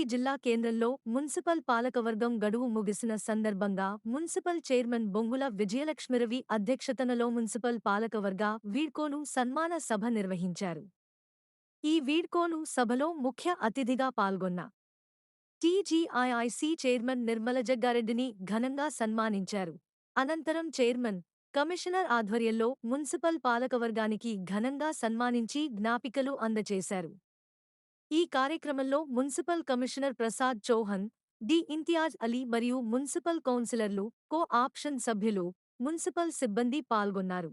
రంగారెడ్డి జిల్లా కేంద్రంలో మున్సిపల్ పాలకవర్గం గడువు ముగిసిన సందర్భంగా మున్సిపల్ చైర్మన్ బొంగుల విజయలక్ష్మిరవి అధ్యక్షతనలో మున్సిపల్ పాలకవర్గ వీడ్కోలు సన్మాన సభ నిర్వహించారు. ఈ వీడ్కోలు సభలో ముఖ్య అతిథిగా పాల్గొన్న టీజీఐఐసి చైర్మన్ నిర్మల జగ్గారెడ్డిని ఘనంగా సన్మానించారు. అనంతరం చైర్మన్, కమిషనర్ ఆధ్వర్యంలో మున్సిపల్ పాలకవర్గానికి ఘనంగా సన్మానించి జ్ఞాపికలు అందజేశారు. ఈ కార్యక్రమంలో municipal commissioner Prasad Chauhan, D Imtiaz Ali మరియు మున్సిపల్ కౌన్సిలర్లు, కో ఆప్షన్ సభ్యులు, మున్సిపల్ సిబ్బంది పాల్గొన్నారు.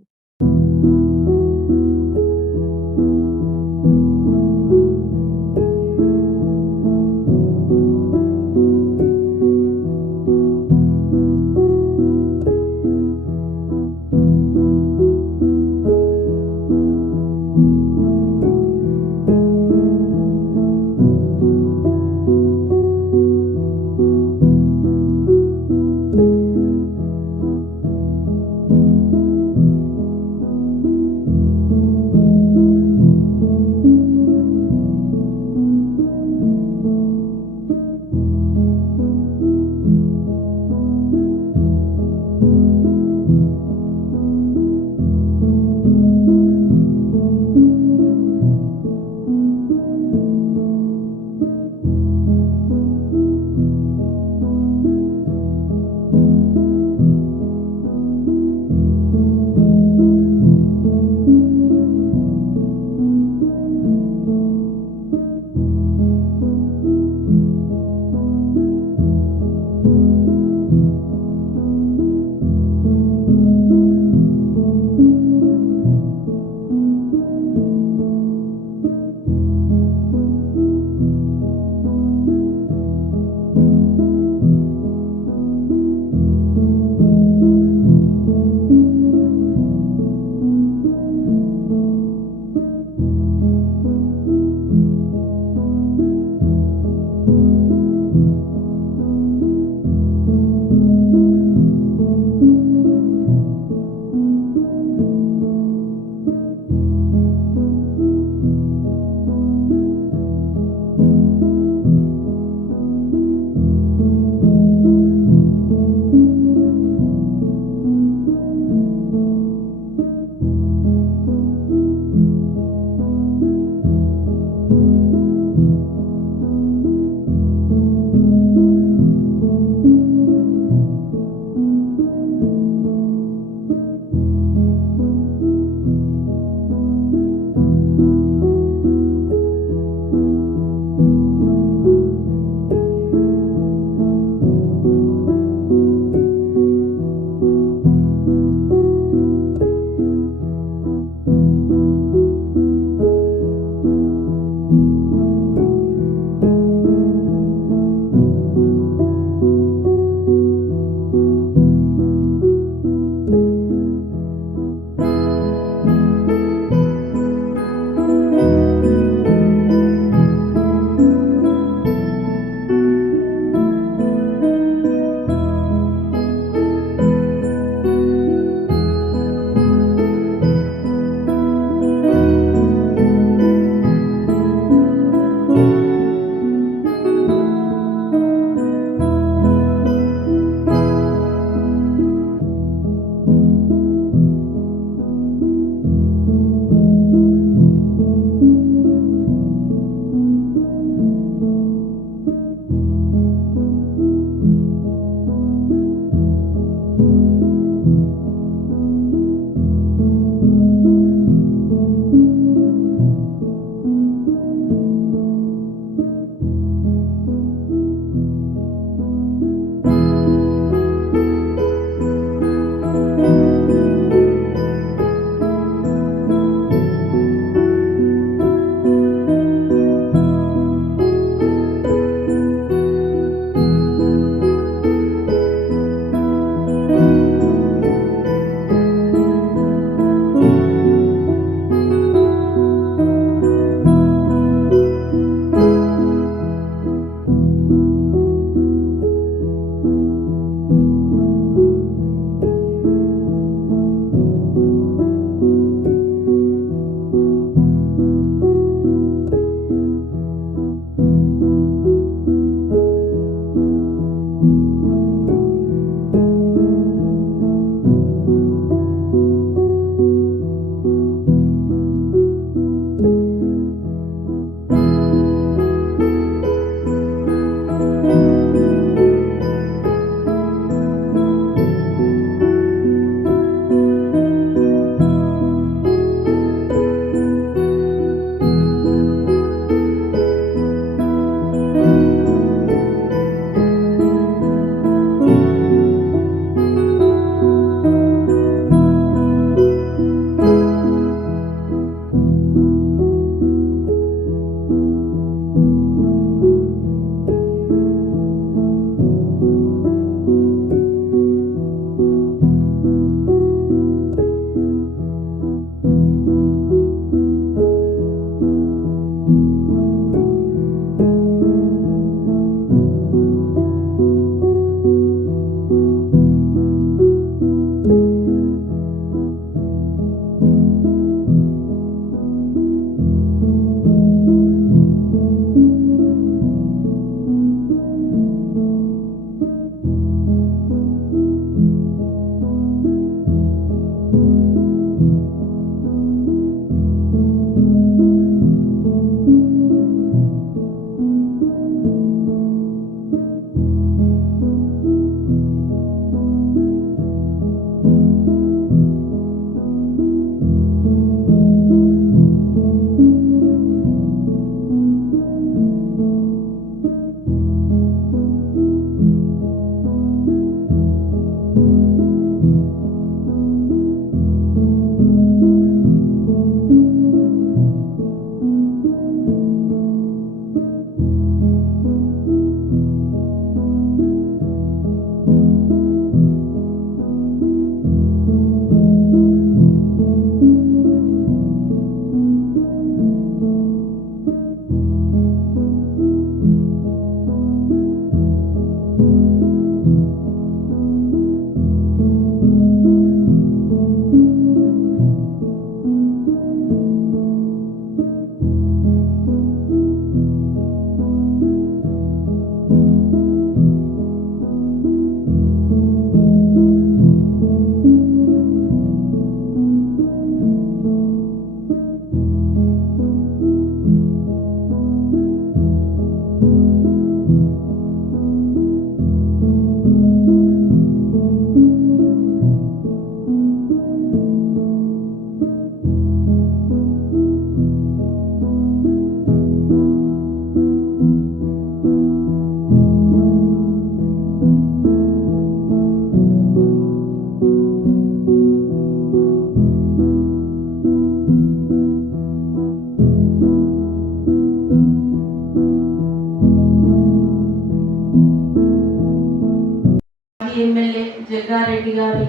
ఎమ్మెల్యే జగ్గారెడ్డి గారి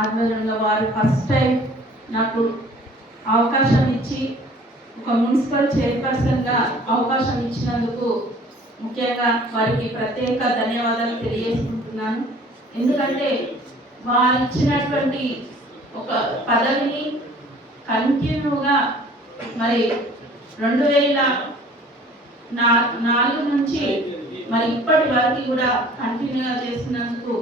ఆధ్వర్యంలో వారు ఫస్ట్ టైం నాకు అవకాశం ఇచ్చి ఒక మున్సిపల్ చైర్పర్సన్గా అవకాశం ఇచ్చినందుకు ముఖ్యంగా వారికి ప్రత్యేక ధన్యవాదాలు తెలియజేసుకుంటున్నాను. ఎందుకంటే వారు ఇచ్చినటువంటి ఒక పదవిని కంటిన్యూగా మరి 2004 నుంచి మరి ఇప్పటి వరకు కూడా కంటిన్యూగా చేసినందుకు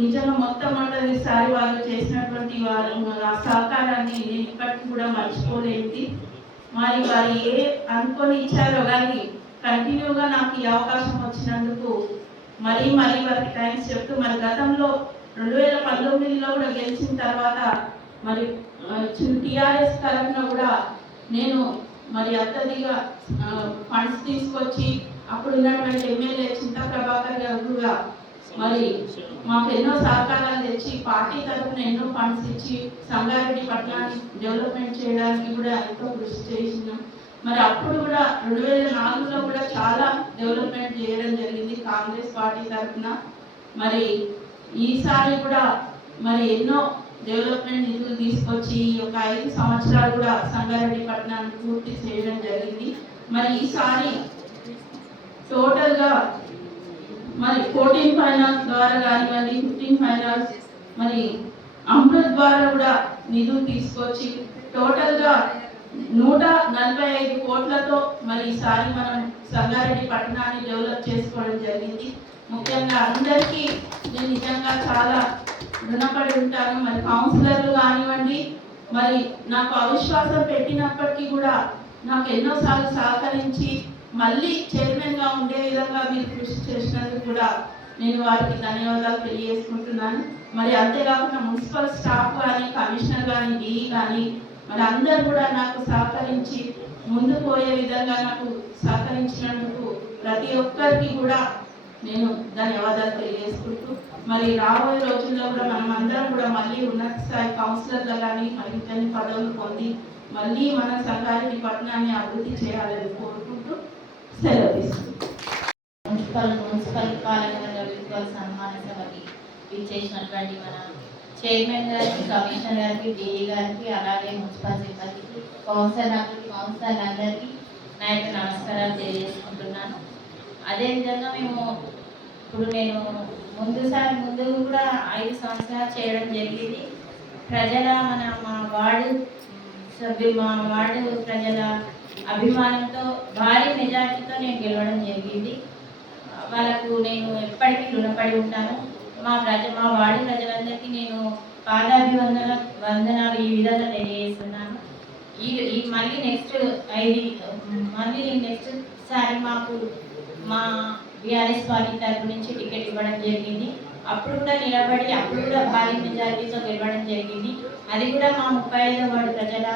నిజంగా మొట్టమొదటిసారి వారు చేసినటువంటి వారు ఆ సహకారాన్ని నేను ఇప్పటికి కూడా మర్చిపోలేదు. మరి వారు ఏ అనుకొని ఇచ్చారో కానీ కంటిన్యూగా నాకు ఈ అవకాశం వచ్చినందుకు మరీ వారికి థ్యాంక్స్ చెప్తూ, మరి గతంలో 2019లో కూడా గెలిచిన తర్వాత మరి టీఆర్ఎస్ తరఫున కూడా నేను మరి అత్యధిక ఫండ్స్ తీసుకొచ్చి అప్పుడు ఉన్నటువంటి ఎమ్మెల్యే చింతా ప్రభాకర్ గారు కూడా మరి మాకు ఎన్నో సహకారాలు తెచ్చి పార్టీ తరఫున ఎన్నో ఫండ్స్ ఇచ్చి సంగారెడ్డి పట్టణాన్ని డెవలప్మెంట్ చేయడానికి కూడా ఎంతో కృషి చేసినాం. మరి అప్పుడు కూడా 2004లో కూడా చాలా డెవలప్మెంట్ చేయడం జరిగింది కాంగ్రెస్ పార్టీ తరఫున. మరి ఈసారి కూడా మరి ఎన్నో డెవలప్మెంట్ నిధులు తీసుకొచ్చి ఒక 5 సంవత్సరాలు కూడా సంగారెడ్డి పట్టణాన్ని పూర్తి చేయడం జరిగింది. మరి ఈసారి టోటల్గా మరి 14 ఫైనాన్స్ ద్వారా కానివ్వండి, 15 ఫైనాన్స్ మరి అమృత్ ద్వారా కూడా నిధులు తీసుకొచ్చి టోటల్గా 145 కోట్లతో మరి ఈసారి మనం సంగారెడ్డి పట్టణాన్ని డెవలప్ చేసుకోవడం జరిగింది. ముఖ్యంగా అందరికీ నేను నిజంగా చాలా రుణపడి ఉంటాను. మరి కౌన్సిలర్లు కానివ్వండి, మరి నాకు అవిశ్వాసం పెట్టినప్పటికీ కూడా నాకు ఎన్నోసార్లు సహకరించి మళ్ళీ చైర్మన్గా ఉండే విధంగా మీరు కృషి చేసినందుకు కూడా నేను వారికి ధన్యవాదాలు తెలియజేసుకుంటున్నాను. మరి అంతేకాకుండా మున్సిపల్ స్టాఫ్ కానీ, కమిషనర్ కానీ, డిఈ కానీ మరి అందరూ కూడా నాకు సహకరించి ముందు పోయే విధంగా నాకు సహకరించినందుకు ప్రతి ఒక్కరికి కూడా నేను ధన్యవాదాలు తెలియజేసుకుంటూ, మరి రాబోయే రోజుల్లో కూడా మనం అందరం కూడా మళ్ళీ ఉన్నత స్థాయి కౌన్సిలర్లు కానీ మరి ఇంకొన్ని పదవులు పొంది మళ్ళీ మన సంగారెడ్డి పట్టణాన్ని అభివృద్ధి చేయాలని కోరుకుంటూ సెలవు తీసుకుంటాం. మున్సిపల్ పాలకవర్గ సన్మాన సభకి ఇచ్చేసినటువంటి మన చైర్మన్ గారికి, కమిషనర్ గారికి, డిఈ గారికి, అలాగే మున్సిపల్ సిబ్బందికి, కౌన్సిలర్లందరికీ నా యొక్క నమస్కారాలు తెలియజేసుకుంటున్నాను. అదేవిధంగా నేను ముందు కూడా 5 సంవత్సరాలు చేయడం జరిగింది. మా వార్డు సభ్యులు, మా వార్డు ప్రజల అభిమానంతో భారీ మెజార్టీతో నేను గెలవడం జరిగింది. వాళ్ళకు నేను ఎప్పటికీ రుణపడి ఉంటాను. మా వార్డు ప్రజలందరికీ నేను వందనాలు ఈ విధంగా తెలియజేస్తున్నాను. మళ్ళీ నెక్స్ట్ సారి మాకు మా బీఆర్ఎస్ పార్టీ తరపు నుంచి టికెట్ ఇవ్వడం జరిగింది. అప్పుడు కూడా నిలబడి అప్పుడు కూడా భారీ మెజారిటీతో గెలవడం జరిగింది. అది కూడా మా 35వ వార్డు ప్రజల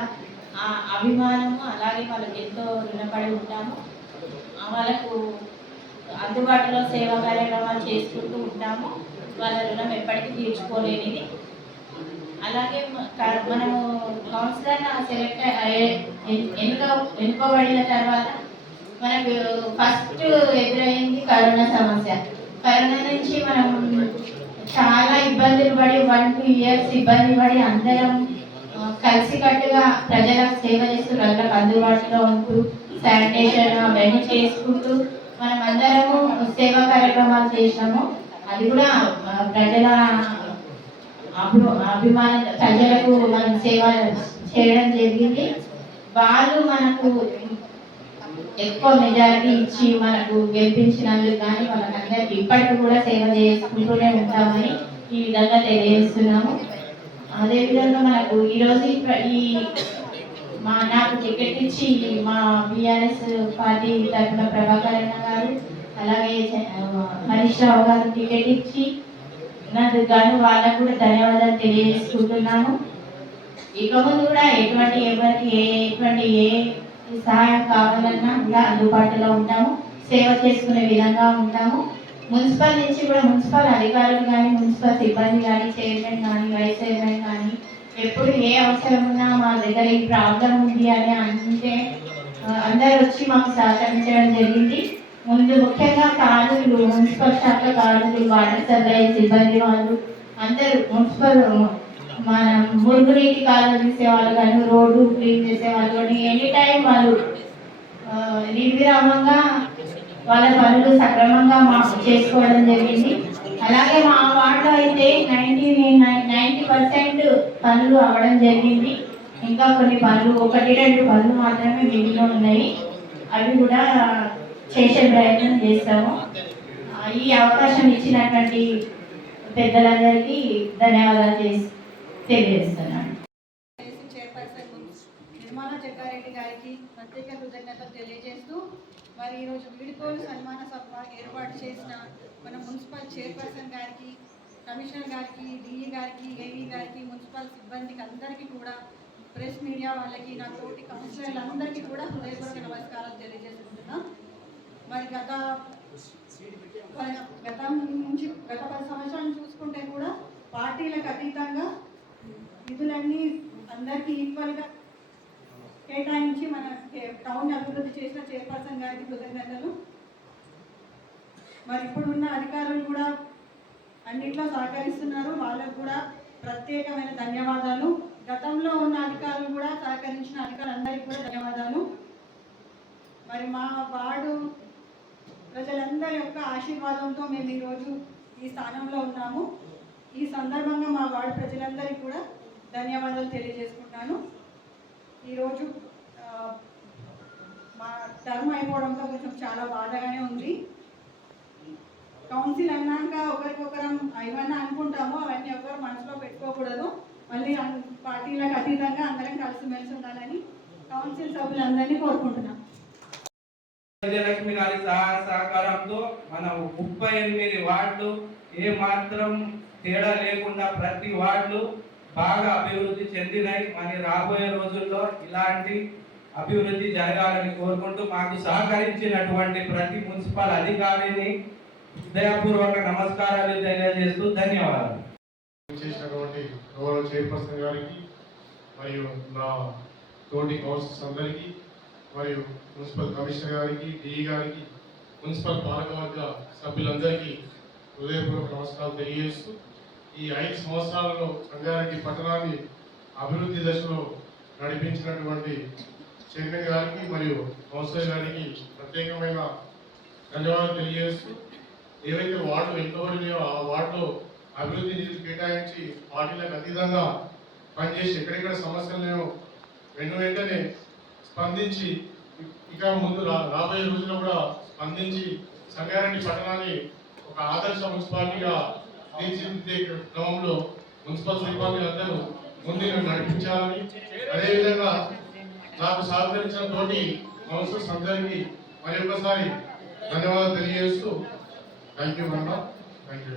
అభిమానము, అలాగే వాళ్ళకి ఎంతో రుణపడి ఉంటాము. వాళ్ళకు అందుబాటులో సేవా కార్యక్రమాలు చేసుకుంటూ ఉంటాము. వాళ్ళ రుణం ఎప్పటికీ తీర్చుకోలేనిది. అలాగే మనము కౌన్సిలర్ ఎన్నుకోబడిన తర్వాత మనకు ఫస్ట్ ఎదురైంది కరోనా సమస్య. కరోనా నుంచి మనం చాలా ఇబ్బందులు పడి 1-2 ఇయర్స్ ఇబ్బంది పడి అందరం కలిసికట్టుగా ప్రజలకు సేవ చేస్తూ ప్రజలకు అందుబాటులో ఉంటూ శానిటేషన్ అవన్నీ చేసుకుంటూ మనం అందరము సేవా కార్యక్రమాలు చేసినాము. అది కూడా ప్రజల అభిమాన ప్రజలకు మనం సేవ చేయడం జరిగింది. వాళ్ళు మనకు ఎక్కువ మెజారిటీ ఇచ్చి మనకు గెలిపించినందుకు కానీ వాళ్ళకందరికీ ఇప్పటికి కూడా సేవ చేసుకుంటూనే ఉంటామని ఈ విధంగా తెలియజేస్తున్నాము. అదేవిధంగా మనకు ఈరోజు నాకు టికెట్ ఇచ్చి మా బీఆర్ఎస్ పార్టీ తరఫున ప్రభాకర్ అన్న గారు, అలాగే హరీష్ రావు గారు టికెట్ ఇచ్చి నాకు గాను వాళ్ళకు కూడా ధన్యవాదాలు తెలియజేసుకుంటున్నాము. ఇక ముందు కూడా ఎవరికి ఏ సహాయం కావాలన్నా కూడా అందుబాటులో ఉంటాము, సేవ చేసుకునే విధంగా ఉంటాము. మున్సిపల్ నుంచి కూడా మున్సిపల్ అధికారులు కానీ, మున్సిపల్ సిబ్బంది కానీ, చైర్మన్ కానీ, వైస్ చైర్మన్ కానీ ఎప్పుడు ఏ అవసరం ఉన్నా మా దగ్గర ఈ ప్రాబ్లం ఉంది అని అంటే అందరు వచ్చి మాకు సహకరించడం జరిగింది. ముందు ముఖ్యంగా కార్మికులు, మున్సిపల్ శాఖ కార్మికులు, వాటర్ సప్లై సిబ్బంది వాళ్ళు అందరూ మున్సిపల్ మన మురుగునీటి కాలువ తీసేవాళ్ళు కానీ, రోడ్డు క్లీన్ చేసేవాళ్ళు కానీ ఎనీ టైం వాళ్ళు నిర్విరామంగా వాళ్ళ పనులు సక్రమంగా చేసుకోవడం జరిగింది. అలాగే మా వార్డులో అయితే 90% పనులు అవ్వడం జరిగింది. ఇంకా కొన్ని పనులు 1-2 పనులు మాత్రమే మిగిలి ఉన్నాయి. అవి కూడా చేసే ప్రయత్నం చేస్తాము. ఈ అవకాశం ఇచ్చినటువంటి పెద్దలందరికీ ధన్యవాదాలు తెలియజేస్తున్నాను. చైర్పర్సన్ నిర్మలా జగ్గారెడ్డి గారికి ప్రత్యేక కృతజ్ఞతలు తెలియజేస్తూ, మరి ఈరోజు వీడుకోలు సన్మాన సభ ఏర్పాటు చేసిన మన మున్సిపల్ చైర్పర్సన్ గారికి, కమిషనర్ గారికి, డిఈ గారికి, ఏఈ గారికి, మున్సిపల్ సిబ్బందికి అందరికీ కూడా, ప్రెస్ మీడియా వాళ్ళకి, నా తోటి కౌన్సిలర్లందరికీ కూడా హృదయపూర్వక నమస్కారాలు తెలియజేసుకుంటున్నాం. మరి గత 10 సంవత్సరాలు చూసుకుంటే కూడా పార్టీలకు అతీతంగా నిధులన్నీ అందరికీ ఈక్వల్గా కేటాయించి మన టౌన్ అభివృద్ధి చేసిన చైర్పర్సన్ గారికి కృతజ్ఞతలు. మరి ఇప్పుడున్న అధికారులు కూడా అన్నింటిలో సహకరిస్తున్నారు, వాళ్ళకు కూడా ప్రత్యేకమైన ధన్యవాదాలు. గతంలో ఉన్న అధికారులు కూడా సహకరించిన అధికారులందరికీ కూడా ధన్యవాదాలు. మరి మా వార్డు ప్రజలందరి యొక్క ఆశీర్వాదంతో మేము ఈరోజు ఈ స్థానంలో ఉన్నాము. ఈ సందర్భంగా మా వార్డు ప్రజలందరికీ కూడా ధన్యవాదాలు తెలియజేసుకుంటాను. ఈరోజు మా టర్మ్ అయిపోవడంతో కొంచెం చాలా బాధగానే ఉంది. కౌన్సిల్ అన్నాక ఒకరికొకరం ఏమన్నా అనుకుంటామో అవన్నీ ఒకరు మనసులో పెట్టుకోకూడదు. మళ్ళీ పార్టీలకు అతీతంగా అందరం కలిసిమెలిసి ఉండాలని కౌన్సిల్ సభ్యులందరినీ కోరుకుంటున్నాం. విజయలక్ష్మి గారి సహకారంతో మన 38 వార్డులు ఏ మాత్రం తేడా లేకుండా ప్రతి వార్డులు బాగా అభివృద్ధి చెందినాయి. మరి రాబోయే రోజుల్లో ఇలాంటి అభివృద్ధి జరగాలని కోరుకుంటూ మాకు సహకరించినటువంటి ప్రతి మున్సిపల్ అధికారిని హృదయపూర్వక నమస్కారాలు తెలియజేస్తూ ధన్యవాదాలు. చేసినటువంటి గౌరవ చైర్పర్సన్ గారికి మరియు నా తోటి కౌన్సిలర్స్ అందరికీ మరియు మున్సిపల్ కమిషనర్ గారికి, డిఈ గారికి, మున్సిపల్ పాలకవర్గ సభ్యులందరికీ హృదయపూర్వక నమస్కారాలు తెలియజేస్తూ, ఈ 5 సంవత్సరాలలో సంగారెడ్డి పట్టణాన్ని అభివృద్ధి దశలో నడిపించినటువంటి చైర్మన్ గారికి మరియు కౌన్సిలర్ గారికి ప్రత్యేకమైన ధన్యవాదాలు తెలియజేస్తూ, ఏవైతే వార్డులు ఎంతవరకున్నాయో ఆ వార్డులో అభివృద్ధి నిధులు కేటాయించి పార్టీలకు అతీతంగా పనిచేసి ఎక్కడెక్కడ సమస్యలు వెంటనే స్పందించి ఇక ముందు రాబోయే రోజుల్లో కూడా స్పందించి సంగారెడ్డి పట్టణాన్ని ఒక ఆదర్శ మున్సిపాలిటీగా తీర్చిదిద్దే క్రమంలో మున్సిపల్ సిబ్బంది అందరూ ముందుగా నడిపించాలని, అదేవిధంగా నాకు సహకరించిన తోటి కౌన్సిలర్స్ అందరికీ మరి ఒక్కసారి ధన్యవాదాలు తెలియజేస్తూ thank you madam. Thank you.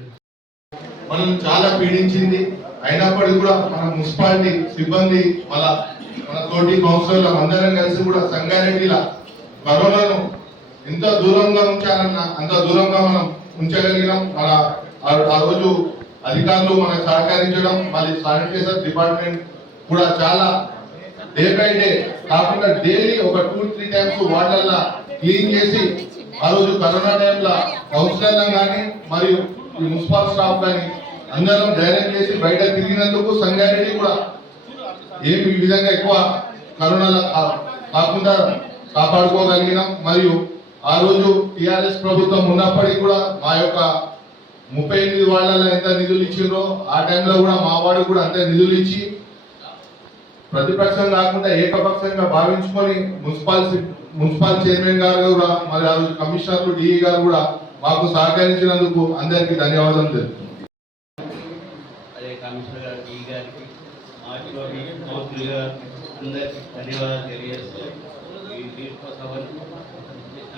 మనం చాలా పీడించింది, అయినప్పటికీ కూడా మన మున్సిపాలిటీ సిబ్బంది మన తోటి కౌన్సిలర్లు అందరం కలిసి కూడా సంగారెడ్డిలో కరోనాను ఎంత దూరంగా ఉంచాలన్నా అంత దూరంగా మనం ఉంచగలిగినాం. మన ఆ రోజు అధికారులు మనకు సహకరించడం, మళ్ళీ శానిటైజర్ డిపార్ట్మెంట్ కూడా చాలా డే బై డే కాకుండా డైలీ ఒక 2-3 టైమ్స్ వార్డులలో క్లీన్ చేసి ఆ రోజు కరోనా టైంలో కౌన్సిలర్లను కానీ మరియు ఈ మున్సిపల్ స్టాఫ్ కానీ అందరం ధైర్యం చేసి బయట తిరిగినందుకు సంగారెడ్డి కూడా ఏమి ఈ విధంగా ఎక్కువ కరోనాలో కాకుండా కాపాడుకోగలిగినాం. మరియు ఆ రోజు టిఆర్ఎస్ ప్రభుత్వం ఉన్నప్పటికీ కూడా మా యొక్క 38 వార్డులలో ఎంత నిధులు ఇచ్చిండ్రో ఆ టైంలో కూడా మా వాడు కూడా అంతే నిధులు ఇచ్చి ప్రతిపక్షం కాకుండా ఏకపక్షంగా భావించుకొని మున్సిపల్ చైర్మన్ గారు కూడా మరి ఆ రోజు కమిషనర్లు, డిఈ గారు కూడా మాకు సహకరించినందుకు అందరికీ ధన్యవాదాలు తెలుపుతున్నాను. అదే కమిషనర్ గారు, డిఈ గారికి, మాటలోని కౌన్సిల్ గారు అందరికీ ధన్యవాదాలు తెలియజేస్తూ ఈ దీర్ఘ సభను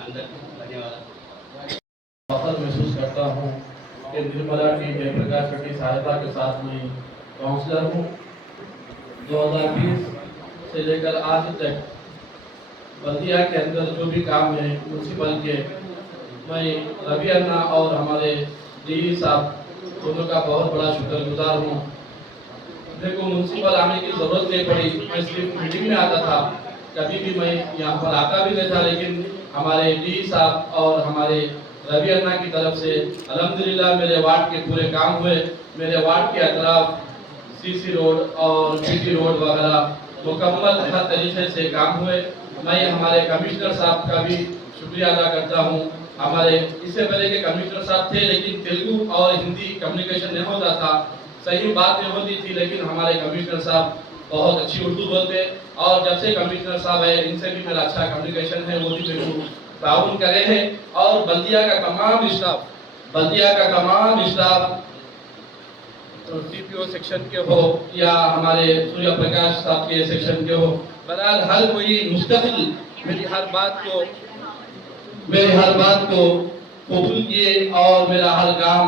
అందరికీ ధన్యవాదాలు. महसूस करता हूँ कि निर्मला की जयप्रकाश की सहायता के साथ मैं काउंसलर हूँ। 2020 से लेकर आज तक बल्दिया के अंदर जो भी काम है म्यूनसिपल के, मैं रवि अन्ना और हमारे डीई साहब दोनों का बहुत बड़ा शुक्रगुजार हूँ। मेरे को म्यूनसिपल आने की जरूरत नहीं पड़ी, मैं सिर्फ मीटिंग में आता था, कभी भी मैं यहाँ पर आता भी नहीं था, लेकिन हमारे डी साहब और हमारे रवि अन्ना की तरफ से अल्हम्दुलिल्लाह मेरे वार्ड के पूरे काम हुए। मेरे वार्ड के अतराफ सीसी रोड और पीटी रोड वगैरह मुकम्मल हर तरीके से काम हुए। मैं हमारे कमिश्नर साहब का भी शुक्रिया अदा करता हूँ। हमारे इससे पहले के कमिश्नर साहब थे, लेकिन तेलुगु और हिंदी कम्युनिकेशन नहीं होता था, सही बात नहीं होती थी, लेकिन हमारे कमिश्नर साहब बहुत अच्छी उर्दू बोलते। और जब से कमिश्नर साहब है, इनसे भी मेरा अच्छा कम्युनिकेशन है, वो भी मेरे को ताउन करे हैं। और बल्दिया का तमाम स्टाफ टीपीओ सेक्शन के हो या हमारे सूर्य प्रकाश साहब के सेक्शन के हो, बहरहाल हर कोई मुस्तकिल मेरी हर बात को कबूल किए और मेरा हर काम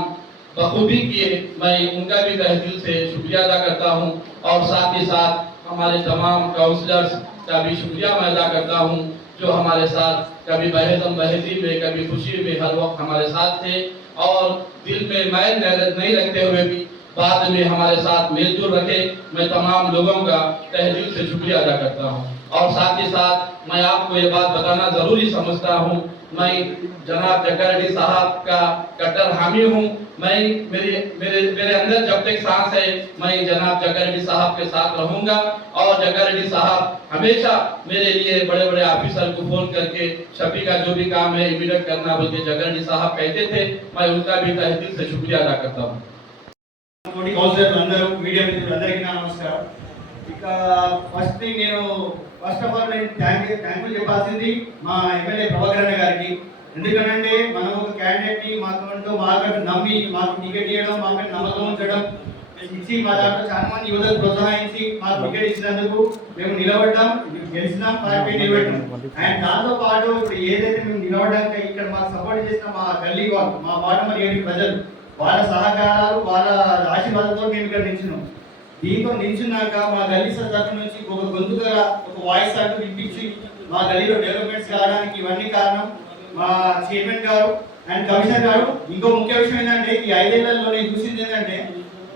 बखूबी किए। मैं उनका भी तहे दिल से शुक्रिया अदा करता हूँ। और साथ ही साथ हमारे तमाम काउंसलर्स का भी शुक्रिया मैं अदा करता हूँ, जो हमारे साथ कभी बहज़म बहज़ी में, कभी खुशी में हर वक्त हमारे साथ थे और दिल में मैल नहीं रखते हुए भी बाद में हमारे साथ मिलजुल रखे। मैं तमाम लोगों का तहे दिल से शुक्रिया अदा करता हूँ। और साथ ही साथ मैं आपको ये बात बताना ज़रूरी समझता हूँ, मैं जनाब जक्कर रेड्डी साहब का कट्टर हामी हूँ। मैं मेरे अंदर जब तक सांस है, मैं जनाब जक्कर रेड्डी साहब के साथ रहूँगा। और जक्कर रेड्डी साहब हमेशा मेरे लिए बड़े बड़े ऑफिसर को फोन करके शफी का जो भी काम है इमीडिएट करना बोल के जक्कर रेड्डी साहब कहते थे। मैं उनका भी तहे दिल से शुक्रिया अदा करता हूँ। కౌన్సిలర్లు అందరూ మీడియా మిత్రులందరికీ నా నమస్కారం. ఇక ఫస్ట్ ఆఫ్ ఆల్ నేను థ్యాంక్ఫుల్ చెప్పాల్సింది మా ఎమ్మెల్యే ప్రభాకర్ అన్న గారికి. ఎందుకంటే మనం ఒక క్యాండిడేట్ ని మాకు నమ్మి మాకు టికెట్ ఇవ్వడం, మాకు నమ్మకం ఉంచడం ఇచ్చి మా దాంట్లో చాలా మంది యువతకు ప్రోత్సహించి మాకు టికెట్ ఇచ్చినందుకు మేము నిలబడ్డాం, గెలిచినాం, పార్టీ నిలబెట్టాం. అండ్ దాంతో పాటు ఇప్పుడు ఏదైతే మేము నిలబడ్డాక ఇక్కడ మాకు సపోర్ట్ చేసిన మా గల్లీ వాళ్ళు, మా వార్డు మరి 7 ప్రజలు, వాళ్ళ సహకారాలు, వాళ్ళ ఆశీర్వాదంతో మేము ఇక్కడ నిల్చున్నాం. దీంతో నిల్చున్నాక మా గల్లీ తరఫు నుంచి ఒక గొంతుగా ఒక వాయిస్ అంటూ వినిపించి మా గల్లీలో డెవలప్మెంట్స్ కావడానికి ఇవన్నీ కారణం మా చైర్మన్ గారు అండ్ కమిషనర్ గారు. ఇంకో ముఖ్య విషయం ఏంటంటే ఈ 5 ఏళ్లలో నేను చూసింది ఏంటంటే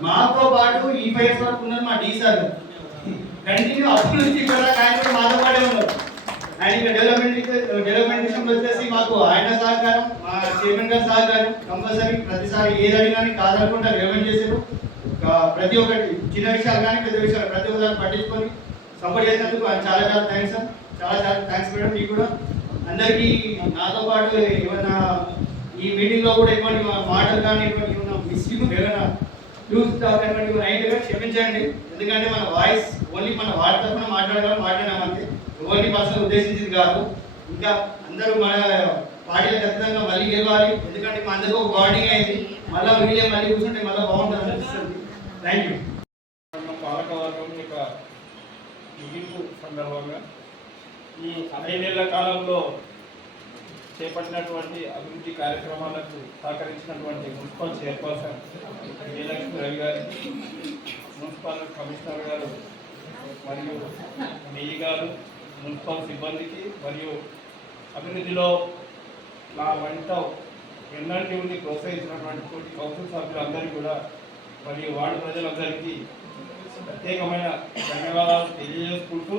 మాతో పాటు ఈ 5 ఇయర్స్ వరకు ఉన్నది మా డీ సార్ కంటిన్యూ అప్పటి నుంచి ఇక్కడ ఆయన మాతో పాటే ఉన్నారు. అండ్ ఇక్కడ డెవలప్మెంట్ విషయంలో వచ్చేసి మాకు ఆయన సహకారం, మా చైర్మన్ గారి సహకారం కంపల్సరీ. ప్రతిసారి ఏది అడిగినా కాదనుకుంటా డెవలప్మెంట్ చేశారు. ప్రతి ఒక్కటి చిన్న విషయాలు కానీ పెద్ద విషయాలు ప్రతి ఒక్కదాన్ని పట్టించుకొని సపోర్ట్ చేసినందుకు చాలా చాలా థ్యాంక్స్ సార్. చాలా థ్యాంక్స్ మేడం. మీకు కూడా అందరికీ నాతో పాటు ఏమైనా ఈ మీటింగ్లో కూడా ఇటువంటి మాటలు కానీ ఇటువంటి ఏమైనా మిస్సింగ్ ఏమైనా యూజ్ కానివ్వండి రైట్గా క్షమించండి. ఎందుకంటే మన వాయిస్ ఓన్లీ మన వాడి తరఫున మాట్లాడామంటే ఎవరిని పర్సనల్ ఉద్దేశించింది కాదు. ఇంకా అందరూ మన పార్టీలో ఖచ్చితంగా మళ్ళీ గెలవాలి. ఎందుకంటే మా అందరికీ ఒక బాండింగ్ అయింది. మళ్ళీ వీళ్ళే మళ్ళీ కూర్చుంటే మళ్ళీ బాగుంటుంది అనిపిస్తుంది. Thank you. పాలకవర్గం యొక్క ముగింపు సందర్భంగా ఈ 5 నెలల కాలంలో చేపట్టినటువంటి అభివృద్ధి కార్యక్రమాలకు సహకరించినటువంటి మున్సిపల్ చైర్పర్సన్ జయలక్ష్మి రవి గారికి, మున్సిపల్ కమిషనర్ గారు మరియు డిఈ గారు, మున్సిపల్ సిబ్బందికి మరియు అభివృద్ధిలో నా వంట ఎన్నటి ఉండి ప్రోత్సహించినటువంటి కౌన్సిల్ సభ్యులందరికీ కూడా మరియు వార్డు ప్రజలందరికీ ప్రత్యేకమైన ధన్యవాదాలు తెలియజేసుకుంటూ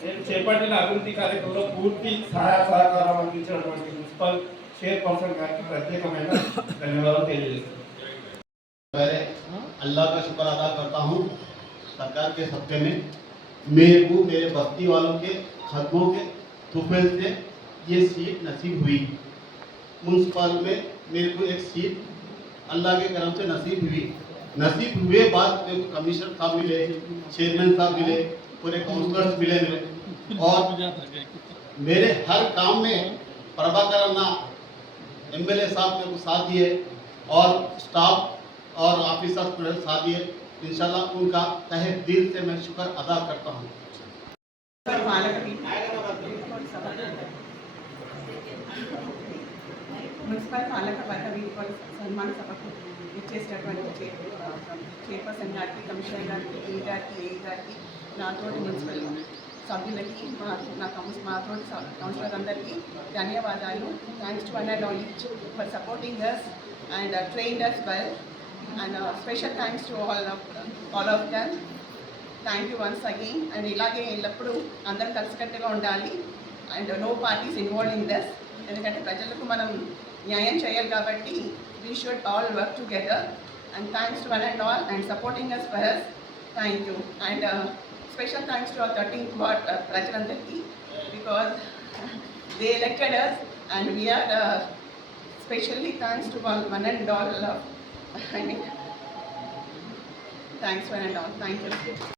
నేను చేపట్టిన అభివృద్ధి కార్యక్రమంలో పూర్తి సహాయ సహకారం అందించినటువంటి మున్సిపల్ చైర్పర్సన్ గారికి ప్రత్యేకమైన ధన్యవాదాలు తెలియజేస్తున్నాను. पहले अल्लाह का शुक्र अदा करता हूँ सरकार के सत्ते में मेरे को मेरे बस्ती वालों के खदमों के तुफैल से ये सीट नसीब हुई। म्यूनसिपल में मेरे को एक सीट अल्लाह के करम से नसीब हुई। नसीब हुए बाद मेरे को कमिश्नर साहब मिले, चेयरमैन साहब मिले, पूरे काउंसलर्स मिले और मेरे हर काम में प्रभाकर अन्ना एमएलए साहब मेरे को साथ दिए और स्टाफ और ऑफिसर्स मेरे साथ दिए। इंशाल्लाह उनका तहे दिल से मैं शुक्र अदा करता हूँ। మున్సిపల్ పాలక వర్గ సన్మాన సభకు ఇచ్చేసినటువంటి చైర్పర్సన్ గారికి, కమిషనర్ గారికి, ఈ గారికి, ఏ గారికి, నాతోటి మున్సిపల్ సభ్యులకి, మాతోటి కౌన్సిలర్ అందరికీ ధన్యవాదాలు. Thanks to one and all for supporting us and trained us well, and special thanks to all of them. Thank you once again. And ఇలాగే ఎల్లప్పుడూ అందరం కలిసికట్టుగా ఉండాలి. and no parties involved in this. ఎందుకంటే ప్రజలకు మనం న్యాయం చేయాలి కాబట్టి we should all work together, and thanks to one and all and supporting us for us. Thank you, and special thanks to our 13th ward ప్రజలందరికీ, because they elected us, and we are specially thanks to one and all I mean thanks one and all. Thank you.